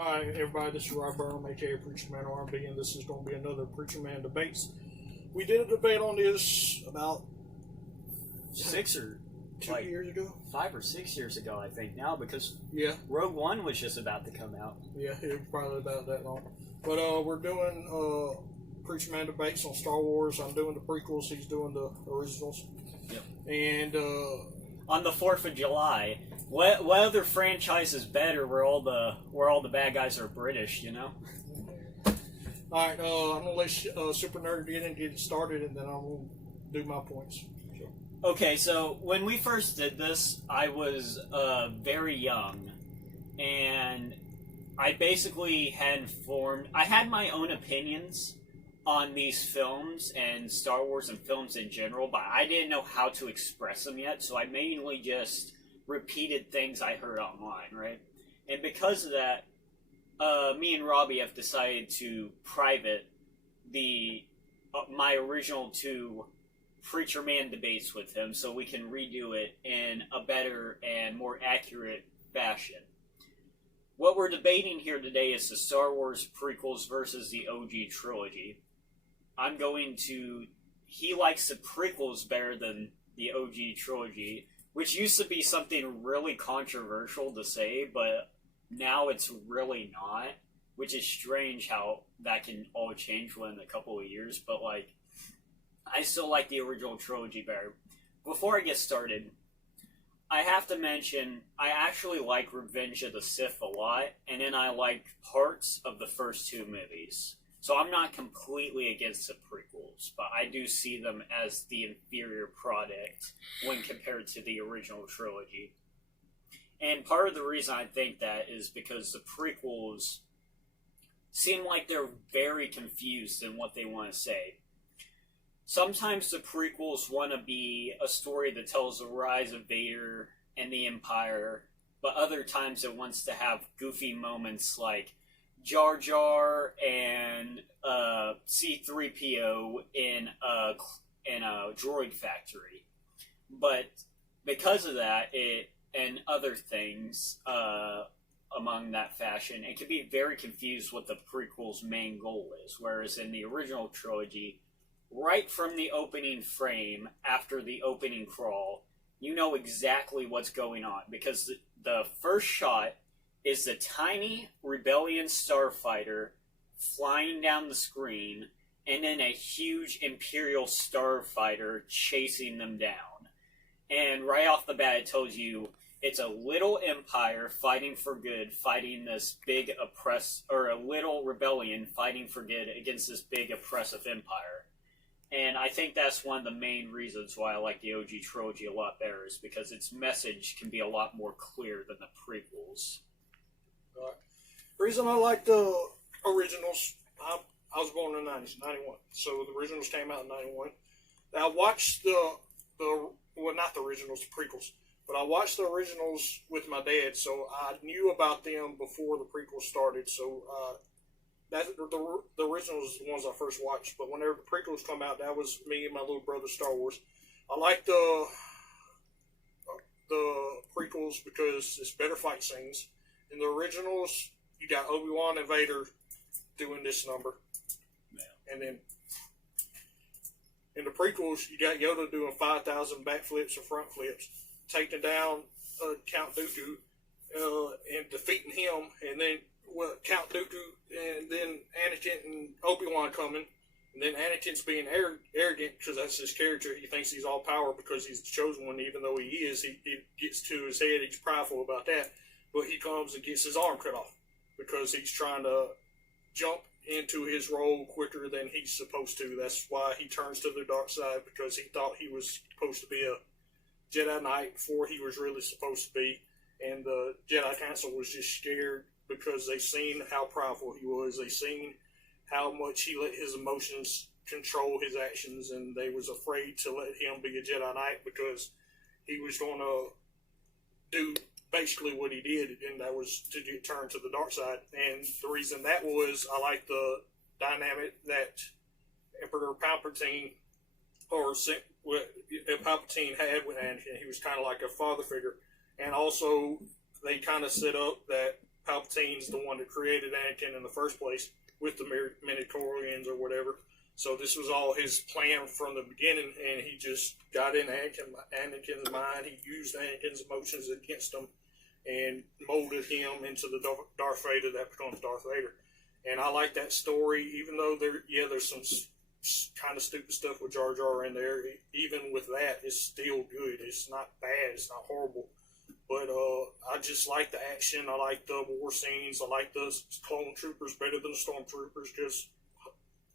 Hi, everybody. This is Rob Burnham, aka Preacherman R&B, and this is going to be another Preacherman debates. We did a debate on this about Six or 2 years ago. 5 or 6 years ago, I think now, because Yeah, Rogue One was just about to come out. yeah, it was probably about that long. But we're doing Preacherman debates on Star Wars. I'm doing the prequels. He's doing the originals. Yep. And On the 4th of July, what other franchise is better where all the bad guys are British, you know? all right, I'm gonna let Super Nerdageddon get it started, and then I'm gonna do my points. Okay, so when we first did this, I was very young, and I basically I had my own opinions on these films and Star Wars and films in general, but I didn't know how to express them yet, so I mainly just repeated things I heard online, right? And because of that, me and Robbie have decided to private my original two Preacherman debates with him so we can redo it in a better and more accurate fashion. What we're debating here today is the Star Wars prequels versus the OG trilogy. He likes the prequels better than the OG trilogy, which used to be something really controversial to say, but now it's really not, which is strange how that can all change within a couple of years, but I still like the original trilogy better. Before I get started, I have to mention, I actually like Revenge of the Sith a lot, and then I like parts of the first two movies. So I'm not completely against the prequels, but I do see them as the inferior product when compared to the original trilogy. And part of the reason I think that is because the prequels seem like they're very confused in what they want to say. Sometimes the prequels want to be a story that tells the rise of Vader and the Empire, but other times it wants to have goofy moments like Jar Jar and C-3PO in a droid factory. But because of that, and other things among that fashion, it can be very confused what the prequel's main goal is. Whereas in the original trilogy, right from the opening frame, after the opening crawl, you know exactly what's going on. Because the first shot is the tiny Rebellion starfighter flying down the screen, and then a huge Imperial starfighter chasing them down. And right off the bat, it tells you it's a little empire fighting for good, fighting this big or a little rebellion fighting for good against this big oppressive empire. And I think that's one of the main reasons why I like the OG trilogy a lot better, is because its message can be a lot more clear than the prequels. The reason I like the originals, I was born in the 90s, 91. So the originals came out in 91. I watched not the originals, the prequels. But I watched the originals with my dad, so I knew about them before the prequels started. So the originals are the ones I first watched. But whenever the prequels come out, that was me and my little brother Star Wars. I like the prequels because it's better fight scenes. In the originals, you got Obi-Wan and Vader doing this number. Yeah. And then in the prequels, you got Yoda doing 5,000 backflips and front flips, taking down Count Dooku and defeating him, and then Count Dooku and then Anakin and Obi-Wan coming, and then Anakin's being arrogant because that's his character. He thinks he's all power because he's the chosen one, even though he is. He gets to his head, he's prideful about that, but he comes and gets his arm cut off because he's trying to jump into his role quicker than he's supposed to. That's why he turns to the dark side, because he thought he was supposed to be a Jedi Knight before he was really supposed to be, and the Jedi Council was just scared because they seen how powerful he was. They seen how much he let his emotions control his actions, and they was afraid to let him be a Jedi Knight because he was going to do basically what he did, and that was to get turned to the dark side. And the reason that was, I like the dynamic that Emperor Palpatine Palpatine had with Anakin. He was kind of like a father figure, and also they kind of set up that Palpatine's the one that created Anakin in the first place with the midichlorians or whatever. So this was all his plan from the beginning, and he just got in Anakin's mind. He used Anakin's emotions against him and molded him into the Darth Vader that becomes Darth Vader. And I like that story, even though there's some kind of stupid stuff with Jar Jar in there. Even with that, it's still good. It's not bad. It's not horrible. But I just like the action. I like the war scenes. I like the clone troopers better than the stormtroopers, because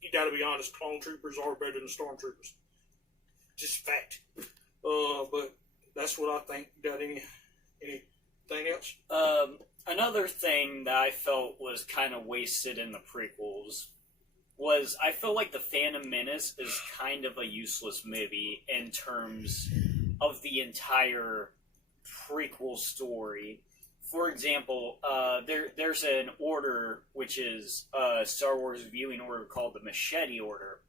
you got to be honest, clone troopers are better than stormtroopers. Just fact. But that's what I think. Got anything else? Another thing that I felt was kind of wasted in the prequels was I feel like The Phantom Menace is kind of a useless movie in terms of the entire prequel story. For example, there's an order, which is a Star Wars viewing order called the Machete Order,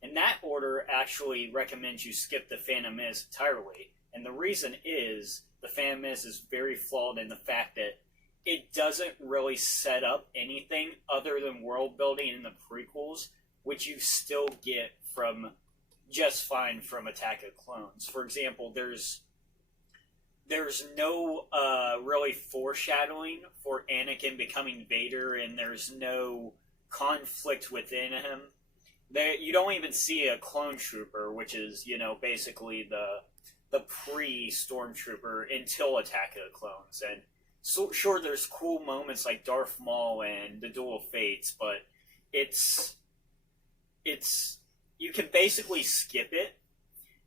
and that order actually recommends you skip The Phantom Menace entirely. And the reason is The Phantom Menace is very flawed in the fact that it doesn't really set up anything other than world building in the prequels, which you still get from just fine from Attack of the Clones. For example, there's no really foreshadowing for Anakin becoming Vader, and there's no conflict within him. You don't even see a clone trooper, which is, basically the pre-stormtrooper until Attack of the Clones. And so, sure, there's cool moments like Darth Maul and the Duel of Fates, but it's you can basically skip it,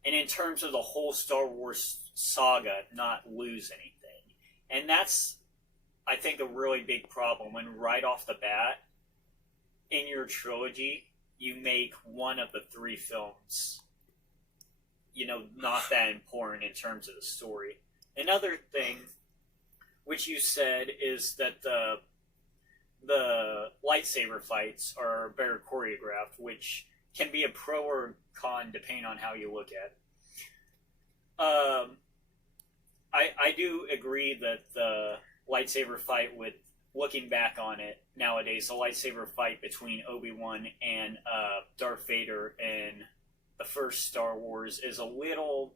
and in terms of the whole Star Wars saga, not lose anything. And that's, I think, a really big problem when right off the bat in your trilogy you make one of the three films not that important in terms of the story. Another thing which you said is that the lightsaber fights are better choreographed, which can be a pro or con depending on how you look at it. I do agree that the lightsaber fight, with looking back on it nowadays, the lightsaber fight between Obi-Wan and Darth Vader in the first Star Wars is a little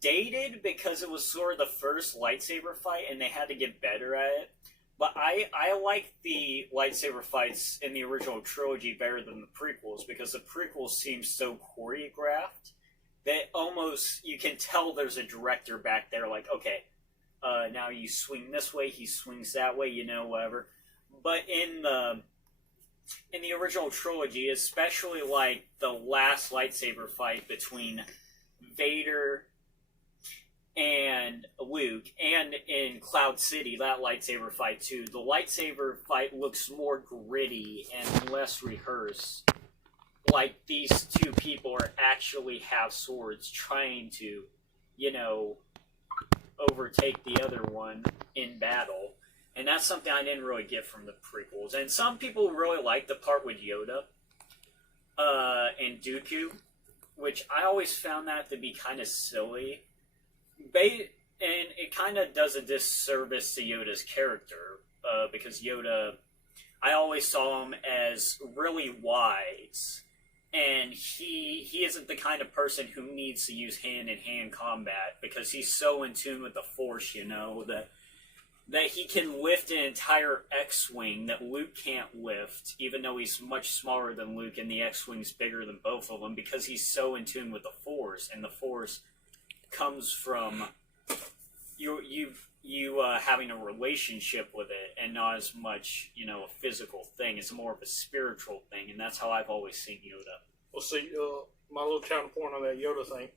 dated because it was sort of the first lightsaber fight and they had to get better at it. But I like the lightsaber fights in the original trilogy better than the prequels, because the prequels seem so choreographed that almost you can tell there's a director back there like, okay, now you swing this way, he swings that way, whatever. But in the original trilogy, especially like the last lightsaber fight between Vader and Luke, and in Cloud City, that lightsaber fight too, the lightsaber fight looks more gritty and less rehearsed. Like these two people are actually have swords trying to, overtake the other one in battle. And that's something I didn't really get from the prequels. And some people really like the part with Yoda and Dooku, which I always found that to be kind of silly. And it kind of does a disservice to Yoda's character, because Yoda, I always saw him as really wise, and he isn't the kind of person who needs to use hand-in-hand combat, because he's so in tune with the Force, that he can lift an entire X-Wing that Luke can't lift, even though he's much smaller than Luke, and the X-Wing's bigger than both of them, because he's so in tune with the Force, and the Force comes from you having a relationship with it, and not as much a physical thing. It's more of a spiritual thing, and that's how I've always seen Yoda. Well, see, my little counterpoint on that Yoda thing.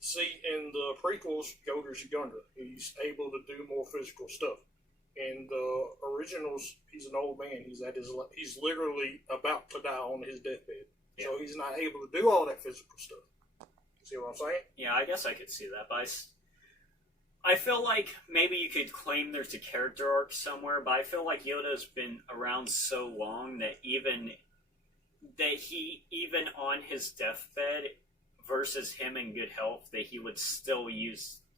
See, in the prequels, Yoda's younger. He's able to do more physical stuff. In the originals, he's an old man. He's literally about to die on his deathbed. Yeah. So he's not able to do all that physical stuff. See what I'm saying? Yeah, I guess I could see that, but I feel like maybe you could claim there's a character arc somewhere, but I feel like Yoda's been around so long that even on his deathbed versus him in good health, that he would still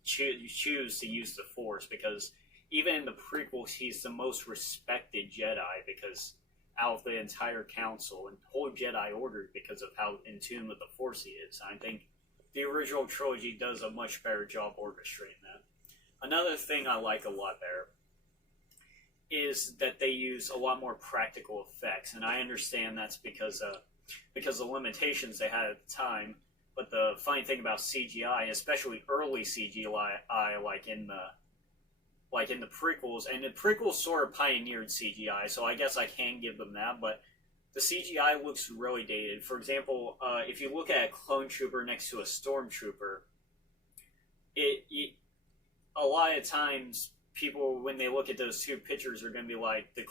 choose to use the Force, because even in the prequels, he's the most respected Jedi because out of the entire council and whole Jedi Order because of how in tune with the Force he is. I think the original trilogy does a much better job orchestrating that. Another thing I like a lot better is that they use a lot more practical effects, and I understand that's because of the limitations they had at the time. But the funny thing about CGI, especially early CGI, like in the prequels, and the prequels sort of pioneered CGI, so I guess I can give them that, but the CGI looks really dated. For example, if you look at a clone trooper next to a stormtrooper, a lot of times people, when they look at those two pictures, are going to be like, the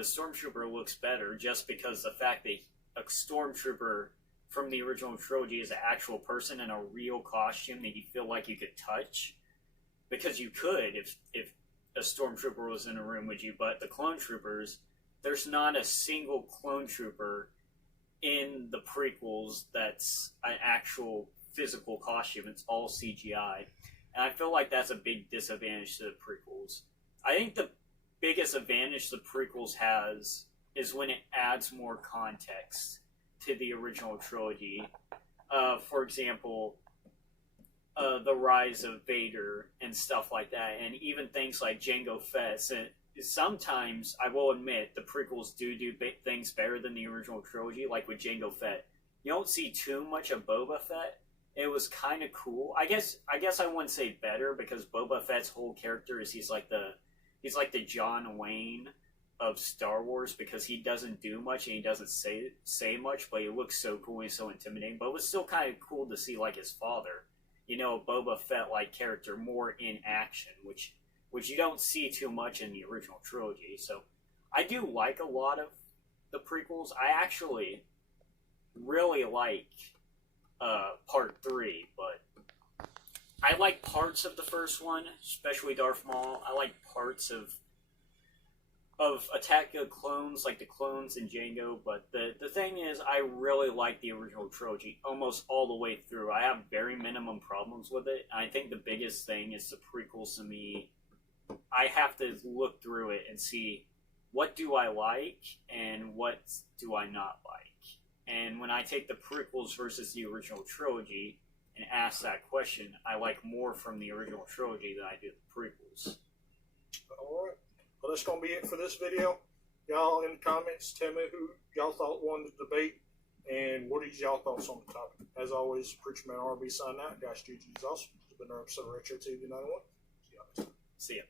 stormtrooper looks better just because the fact that a stormtrooper from the original trilogy is an actual person in a real costume that you feel like you could touch. Because you could if a stormtrooper was in a room with you, but the clone troopers, there's not a single clone trooper in the prequels that's an actual physical costume. It's all CGI. And I feel like that's a big disadvantage to the prequels. I think the biggest advantage the prequels has is when it adds more context to the original trilogy. For example, the rise of Vader and stuff like that, and even things like Jango Fett. And sometimes, I will admit, the prequels do things better than the original trilogy, like with Jango Fett. You don't see too much of Boba Fett. It was kind of cool. I guess I wouldn't say better, because Boba Fett's whole character is he's like the John Wayne of Star Wars, because he doesn't do much and he doesn't say much, but he looks so cool and he's so intimidating. But it was still kind of cool to see like his father, you know, Boba Fett like character more in action, which you don't see too much in the original trilogy. So I do like a lot of the prequels. I actually really like Part 3, but I like parts of the first one, especially Darth Maul. I like parts of Attack of Clones, like the clones in Jango, but the thing is, I really like the original trilogy almost all the way through. I have very minimum problems with it. I think the biggest thing is the prequels to me. I have to look through it and see what do I like and what do I not like. And when I take the prequels versus the original trilogy and ask that question, I like more from the original trilogy than I do the prequels. Alright. Well, that's going to be it for this video. Y'all in the comments, tell me who y'all thought won the debate, and what is y'all thoughts on the topic. As always, Preacherman RB signing out. Guys, GG's awesome. It's been another episode of Retro TV 91. See y'all next time. See ya.